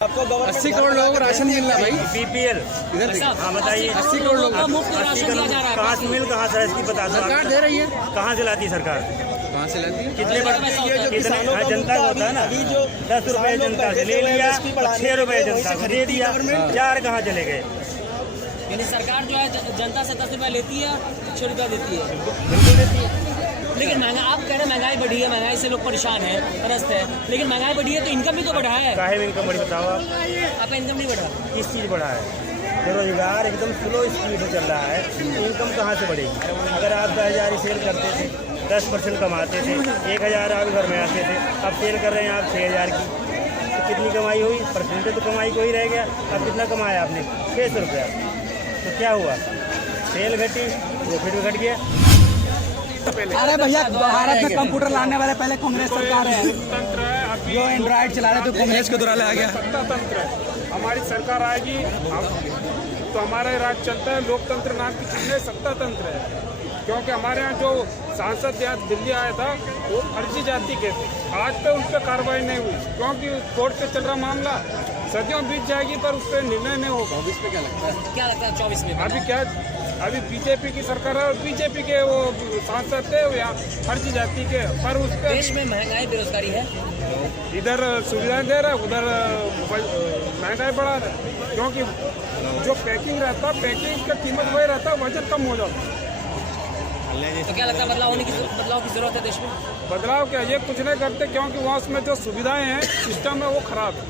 आपको 80 करोड़ लोगों को राशन मिल रहा है भाई। बीपीएल इधर देखिए, हाँ बताइए 80 करोड़ लोग कहाँ से मिल कहाँ से इसकी बता दो। सरकार दे रही है। कहाँ से लाती है सरकार? कहाँ से लाती है? कितने जनता को होता है ना, 10 रुपए जनता से ले लिया, 6 रुपए जनता को दे दिया, 4 कहाँ चले गए? यानी सरकार जो है जनता से 10 रुपया लेती है, 6 रुपया देती है। बिल्कुल देती है। लेकिन महंगा आप कह रहे हैं महंगाई बढ़ी है, महंगाई से लोग परेशान है, त्रस्त है, लेकिन महंगाई बढ़ी है तो इनकम भी तो बढ़ा है। काहे में इनकम बढ़ी बताओ आप? आपका इनकम नहीं बढ़ा? किस चीज़ बढ़ा है? बेरोजगार एकदम स्लो स्पीड से चल रहा है, इनकम कहाँ से बढ़ेगी? अगर आप 10,000 सेल करते थे, 10% कमाते थे, 1,000 आप घर में आते थे, अब सेल कर रहे हैं आप 6,000 की, तो कितनी कमाई हुई? परसेंटेज तो कमाई को ही रह गया। अब कितना कमाया आपने? 600 रुपया। तो क्या हुआ? सेल घटी, प्रॉफिट भी घट गया। अरे भैया, भारत में कंप्यूटर लाने वाले पहले कांग्रेस सरकार है, जो एंड्रॉइड चला रहे थे कांग्रेस के द्वारा लाया गया। सत्ता तंत्र है, हमारी सरकार आएगी तो हमारा राज चलता है। लोकतंत्र नाम की चीज है, सत्ता तंत्र है। क्योंकि हमारे यहाँ जो सांसद यहाँ दिल्ली आया था वो फर्जी जाति के थे, आज तक उन पर कार्रवाई नहीं हुई क्योंकि कोर्ट पे चल रहा मामला। सदियों बीत जाएगी पर उस पर निर्णय नहीं होगा। 24 पे क्या लगता है? क्या लगता है 24 में? अभी बीजेपी की सरकार है और बीजेपी के वो सांसद थे वो यहाँ फर्जी जाति के, पर उस पर देश में महंगाई बेरोजगारी है, इधर सुविधाएं दे रहा है, उधर महंगाई बढ़ा रहा है। क्योंकि जो पैकिंग रहता, पैकिंग का कीमत वही रहता, वजन कम हो जाता। तो क्या लगता है बदलाव की जरूरत है देश में? बदलाव क्या, ये कुछ नहीं करते क्योंकि वहाँ उसमें जो सुविधाएं हैं, सिस्टम है वो खराब है।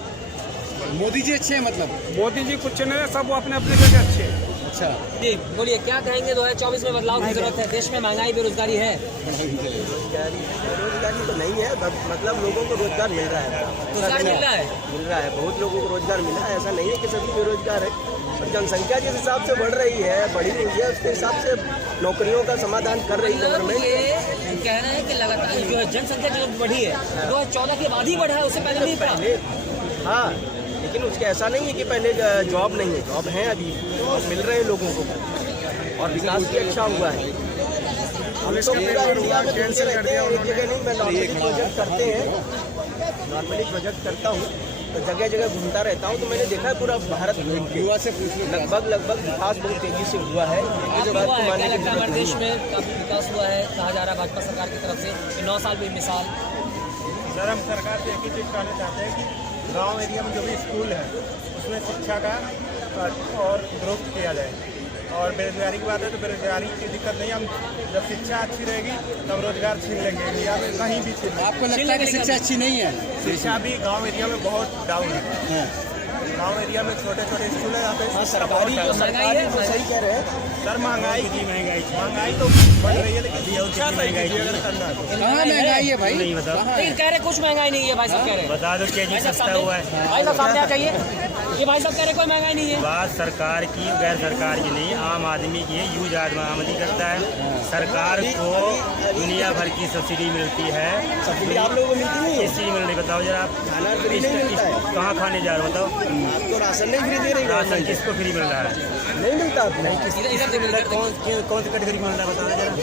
मोदी जी अच्छे हैं मतलब? मोदी जी कुछ नहीं है, सब वो अपने अपने जगह अच्छे हैं। अच्छा, जी बोलिए, क्या कहेंगे 2024 में बदलाव की जरूरत है? देश में महंगाई बेरोजगारी है। बेरोजगारी तो नहीं है, मतलब लोगों को रोजगार मिल रहा है। रोजगार मिल रहा है? मिल रहा है, बहुत लोगों को रोजगार मिला है। ऐसा नहीं है कि सभी बेरोजगार है, और जनसंख्या जिस हिसाब से बढ़ रही है, बढ़ी हुई है, उसके हिसाब से नौकरियों का समाधान कर रही है गवर्नमेंट। ये कह रहे हैं कि लगातार जो है जनसंख्या जो बढ़ी है 2014 के बाद ही बढ़ा है, उससे पहले नहीं था। हाँ, लेकिन उसके ऐसा नहीं है कि पहले जॉब नहीं है, जॉब है अभी और मिल रहे हैं लोगों को, और विकास भी अच्छा हुआ है। हम तो पूरा इंडिया में घूमते रहते हैं, एक जगह नहीं। मैं नॉर्मली प्रोजेक्ट करते हैं, नॉर्मली प्रोजेक्ट करता हूँ तो जगह जगह घूमता रहता हूँ, तो मैंने देखा है पूरा भारत युवा से पूछ लो। लगभग विकास बहुत तेजी से हुआ है। क्या लगता है हमारे देश में काफी विकास हुआ है, कहा जा रहा है भाजपा सरकार की तरफ से 9 साल में मिसाल? सर, हम सरकार से एक ही चीज़ कहना चाहते हैं कि गांव एरिया में जो भी स्कूल है उसमें शिक्षा का और ग्रोथ किया जाए। और बेरोजगारी की बात है तो बेरोजगारी की दिक्कत नहीं, हम जब शिक्षा अच्छी रहेगी तब रोजगार छीन लेंगे इंडिया में कहीं भी छीन। आपको लगता है कि शिक्षा अच्छी नहीं है? शिक्षा भी गांव एरिया में बहुत डाउन है। गांव एरिया में छोटे छोटे स्कूल है, यहाँ पे सरकारी महंगाई है, सही कह रहे हैं सर। महंगाई तो बढ़ रही है, लेकिन शिक्षा महंगाई अगर करना है तो कहाँ महंगाई है भाई? नहीं बताओ। लेकिन कह रहे कुछ महंगाई नहीं है, भाई साहब कह रहे हैं। बता दो, केजी सस्ता हुआ है। भाई साहब सामने आ जाइए, ये भाई साहब कह रहे कोई महंगाई नहीं है। बात सरकार की, गैर सरकार की नहीं, आम आदमी की है। यूज आमदनी करता है। सरकार को दुनिया भर की सब्सिडी मिलती है। सब्सिडी आप लोगों को मिलती नहीं है? किस चीज़ मिल रही बताओ जरा आप? खाना फ्री नहीं मिलता है। कहाँ खाने जा रहे हो बताओ? आपको राशन नहीं फ्री दे रही है? राशन किसको फ्री मिल रहा है? नहीं मिलता आपको? इधर से मिल रहा है। कौन सी कैटेगरी मिल रहा है बताओ जरा? तो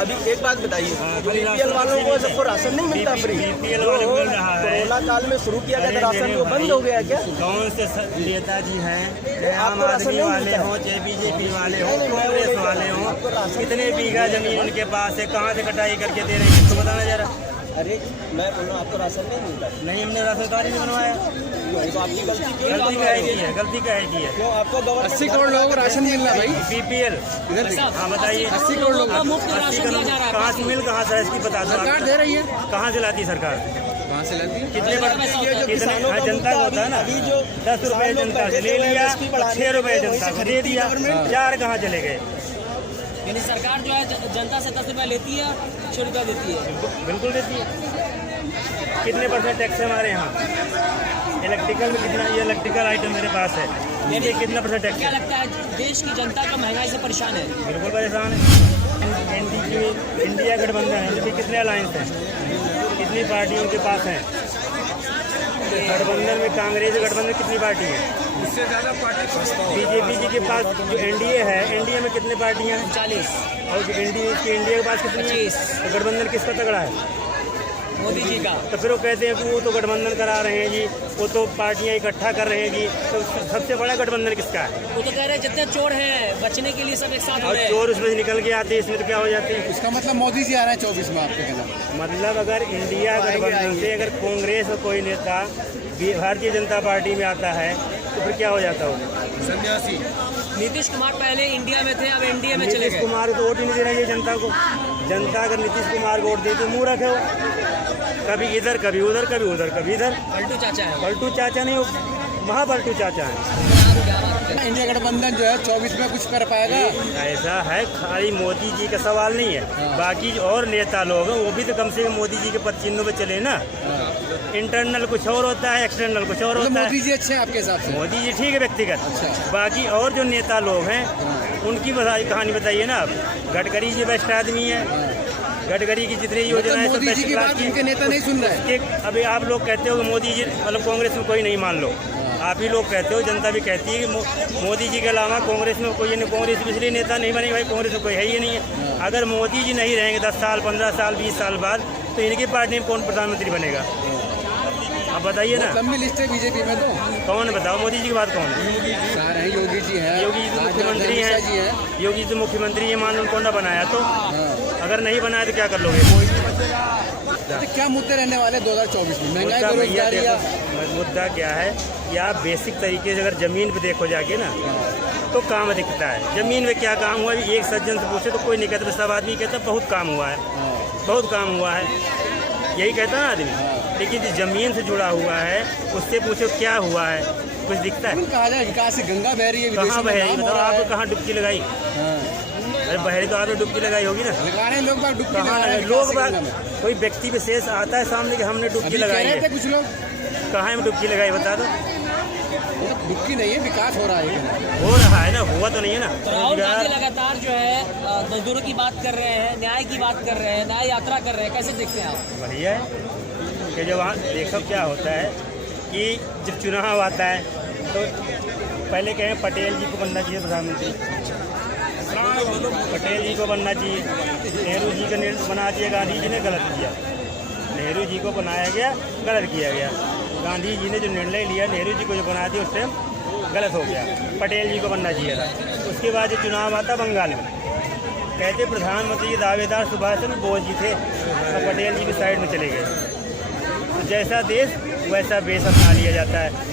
अभी एक बात बताइए, बीपीएल वालों को सबको राशन नहीं मिलता फ्री? बीपीएल वाले मिल रहा है। कोरोना काल में शुरू किया गया था राशन, वो बंद हो गया क्या? कौन से नेताजी हैं, आम आपको राशन आदमी नहीं वाले मिलता? हों, चाहे बीजेपी वाले हों, कांग्रेस वाले हों, कितने बीघा जमीन उनके पास है, कहाँ से कटाई करके दे रहे हैं किसको बताना जरा? अरे मैं बोल रहा हूँ आपको राशन नहीं मिलता? नहीं, हमने राशन कार्ड नहीं बनवाया। तो आपकी गलती क्यों? गलती कहेगी है, गलती कहेगी है। क्यों आपको 80 करोड़ लोगों को राशन मिल रहा है भाई। बीपीएल इधर देखिए, हाँ बताइए। 80 करोड़ लोग मुफ्त राशन दिया जा रहा है। कहाँ से मिल कहाँ से इसकी बता दो। सरकार दे रही है। कहाँ से लाती सरकार? कहाँ से लाती है? कितने जो कितने किसानों का जनता को होता है ना, अभी जो 10 रुपए जनता से ले लिया, 6 रुपए जनता को दे दिया, 4 कहाँ चले गए? यानी सरकार जो है जनता से 10 रुपया लेती है, 6 रुपया देती है। बिल्कुल देती है। कितने % टैक्स है हमारे यहाँ? इलेक्ट्रिकल में कितना? ये इलेक्ट्रिकल आइटम मेरे पास है, ये कितना % टैक्स क्या है? लगता है देश की जनता जो महंगाई से परेशान है? बिल्कुल परेशान है। इंडिया गठबंधन है, इसमें कितने अलायंस हैं, कितनी पार्टियों के पास हैं? गठबंधन में कांग्रेस गठबंधन कितनी पार्टी है? इससे ज़्यादा पार्टी बीजेपी जी के पास जो एनडीए है, एनडीए में कितने पार्टियां हैं? 40 और जो इंडिया के पास कितनी है? 25। तो गठबंधन किसका तगड़ा है? मोदी जी का। तो फिर वो कहते हैं कि वो तो गठबंधन करा रहे हैं जी, वो तो पार्टियां इकट्ठा कर रहे हैं जी। तो सबसे बड़ा गठबंधन किसका है? वो तो कह रहे हैं जितने चोर हैं बचने के लिए सब एक साथ हो और रहे हैं। चोर उसमें से निकल के आते हैं, इसमें तो क्या हो जाते हैं? इसका मतलब मोदी जी आ रहे हैं 24 में, आपके कहना? मतलब अगर इंडिया गठबंधन से अगर कांग्रेस और कोई नेता भारतीय जनता पार्टी में आता है तो फिर क्या हो जाता होगा? सन्यासी। नीतीश कुमार पहले इंडिया में थे, अब एनडीए में चले नीतीश गए। कुमार को तो वोट ही नहीं देना चाहिए जनता को। जनता अगर नीतीश कुमार को वोट दे तो मुँह रखे हो, कभी इधर कभी उधर, कभी उधर कभी इधर। पलटू चाचा है। पलटू चाचा नहीं, महापलटू चाचा है। इंडिया गठबंधन जो है 24 में कुछ कर पाएगा? ऐसा है, खाली मोदी जी का सवाल नहीं है, बाकी और नेता लोग हैं वो भी तो कम से कम मोदी जी के पद चिन्हों पे चले ना। इंटरनल कुछ और होता है, एक्सटर्नल कुछ और तो होता है। मोदी जी अच्छे हैं आपके हिसाब से? मोदी जी ठीक है व्यक्तिगत, अच्छा। बाकी और जो नेता लोग हैं उनकी कहानी बताइए ना आप। गडकरी जी बेस्ट आदमी है, गडकरी की जितनी योजनाएं सब मोदी बेस्ट जी की क्लास बात की। उनके नेता नहीं सुन रहे हैं। अभी आप लोग कहते हो कि मोदी जी मतलब कांग्रेस में कोई नहीं, मान लो आप ही लोग कहते हो, जनता भी कहती है कि मोदी जी के अलावा कांग्रेस में कोई नहीं। कांग्रेस में इसलिए नेता नहीं बनेगा भाई, कांग्रेस में कोई है ही नहीं है। अगर मोदी जी नहीं रहेंगे 10 साल 15 साल 20 साल बाद तो इनकी पार्टी में कौन प्रधानमंत्री बनेगा? आप बताइए ना। लंबी लिस्ट है बीजेपी में। तो कौन बताओ, मोदी जी की बात कौन है? सारे हैं, योगी जी हैं, योगी जी मुख्यमंत्री अमित शाह जी हैं, हैं। योगी जी मुख्यमंत्री है, मान लो उनको ना बनाया तो। अगर नहीं बनाया तो क्या कर लोगे? तो क्या मुद्दे रहने वाले 2024 में? महंगाई, मुद्दा भैया बेरोजगारी या देखो, मुद्दा क्या है कि आप बेसिक तरीके से अगर जमीन पे देखो जाके ना तो काम दिखता है। जमीन में क्या काम हुआ है? एक सज्जन से पूछे तो कोई नहीं कहता, सब आदमी कहता बहुत काम हुआ है, बहुत काम हुआ है, यही कहता ना आदमी। लेकिन जो जमीन से जुड़ा हुआ है उससे पूछो क्या हुआ है, कुछ दिखता है? कहा जाए विकास से गंगा बह रही है, कहाँ विदेशों में बह नाम रही? हो बताओ, रहा आपको है। कहाँ डुबकी लगाई? अरे बहरी तो आपने डुबकी लगाई होगी ना। लगा रहे हैं लोग बाग डुबकी लगा कहाँ रहे लगाई? हैं लोग विकास बाग, की गंगा में। कोई व्यक्ति विशेष आता है सामने कि हमने डुबकी अभी कह लगाई रहे थे है। कुछ लोग, कहाँ में डुबकी लगाई बता दो? मतलब डुबकी नहीं है, विकास हो रहा है। हो रहा है ना, हुआ तो नहीं है ना। राहुल गांधी लगातार जो है मजदूरों की बात कर रहे हैं, न्याय की बात कर रहे हैं, न्याय यात्रा कर रहे हैं, कैसे देखते हैं आप? बढ़िया है कि जब वहाँ देखो क्या होता है कि जब चुनाव आता है तो पहले कहें पटेल जी को बनना चाहिए प्रधानमंत्री, पटेल जी को बनना चाहिए। नेहरू जी का निर्णय बना दिया, गांधी जी ने गलत किया। नेहरू जी को बनाया गया, गलत किया गया। गांधी जी ने जो निर्णय लिया, नेहरू जी को जो बना दिया, उस टाइम गलत हो गया। पटेल जी को बनना चाहिए था। उसके बाद जो चुनाव आता बंगाल में, कहते प्रधानमंत्री के दावेदार सुभाष चंद्र बोस जी थे और पटेल जी की साइड में चले गए। तो जैसा देश वैसा बेस अपना लिया जाता है।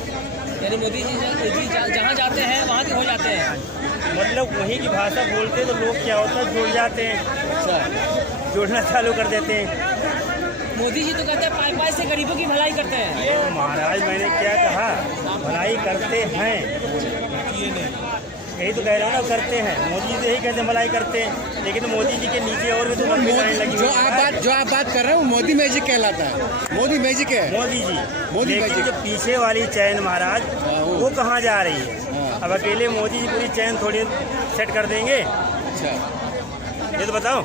यानी मोदी जी जहाँ जाते हैं वहाँ के हो जाते हैं। मतलब वहीं की भाषा बोलते तो लोग क्या होता है जुड़ जाते हैं, जुड़ना चालू कर देते हैं। मोदी जी तो कहते हैं पाई पाई से गरीबों की भलाई करते हैं। तो महाराज मैंने क्या कहा, भलाई करते हैं, यही तो कह रहा हूँ ना, करते हैं। मोदी जी यही कहते हैं भलाई करते हैं, लेकिन मोदी जी के नीचे और भी तो लंबी लाइन लगी जो हुई है। आप बात कर रहे हो मोदी मैजिक कहलाता है। मोदी मैजिक है। मोदी जी, मोदी लेकिन मैजिक। जो पीछे वाली चैन महाराज वो कहाँ जा रही है? अब अकेले मोदी जी पूरी चैन थोड़ी सेट कर देंगे, अच्छा, ये तो बताओ।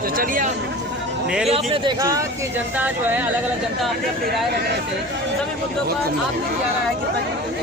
तो चलिए आप नेहरू जी आपने देखा कि जनता जो है अलग अलग जनता अपनी अपनी राय रखने से सभी मुद्दों पर आपकी क्या राय है कि